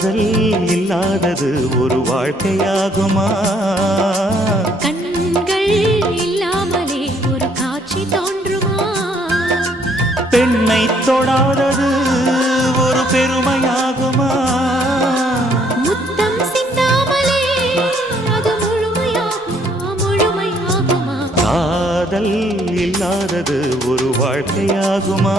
காதல் இல்லாதது ஒரு வாழ்க்கையாகுமா? கண்கள் இல்லாமலே ஒரு காட்சி தோன்றுமா? பெண்ணை தொடாதது ஒரு பெருமையாகுமா? முத்தம் சிந்தாமலே அது முழுமையாகுமா? முழுமையாகுமா? காதல் இல்லாதது ஒரு வாழ்க்கையாகுமா?